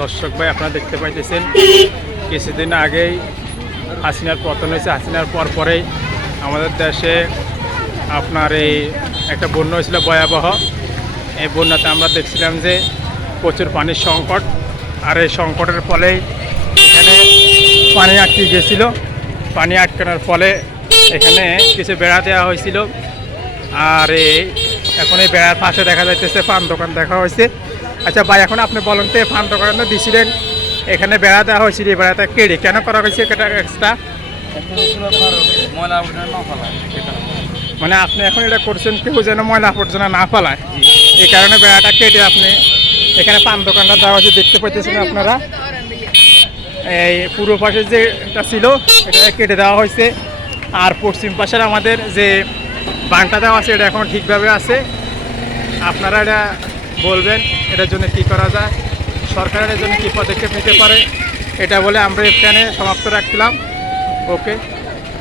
দর্শক ভাই, আপনারা দেখতে পাইতেছেন কিছুদিন আগেই হাসিনার পতন হয়েছে। হাসিনার পরেই আমাদের দেশে আপনার এই একটা বন্যা হয়েছিল ভয়াবহ। এই বন্যাতে আমরা দেখছিলাম যে প্রচুর পানির সংকট, আর এই সংকটের ফলেই এখানে পানি আটকে গিয়েছিল। পানি আটকানোর ফলে এখানে কিছু বেড়া দেওয়া হয়েছিল। আর এখন এই বেড়ার পাশে দেখা যাইতেছে পান দোকান দেখা হয়েছে। আচ্ছা ভাই, এখন আপনি বলেন তো, পান দোকানে দিয়েছিলেন, এখানে বেড়া দেওয়া হয়েছিল, এই বেড়াটা কেড়ে কেন করা হয়েছে এটা এক্সট্রা? মানে আপনি এখন এটা করছেন কেউ যেন ময়লা আবর্জনা না ফেলায়, এই কারণে বেড়াটা কেটে আপনি এখানে পান দোকানটা দেওয়া হয়েছে। দেখতে পাইতেছেন আপনারা, এই পূর্ব পাশে যেটা ছিল এটা কেটে দেওয়া হয়েছে। আর পশ্চিম পাশের আমাদের যে বানটা দেওয়া আছে এটা এখন ঠিকভাবে আছে। আপনারা এটা বলবেন এটার জন্য কী করা যায়, সরকারের জন্য কী পদক্ষেপ নিতে পারে, এটা বলে আমরা এখানে সমাপ্ত রাখলাম। ওকে।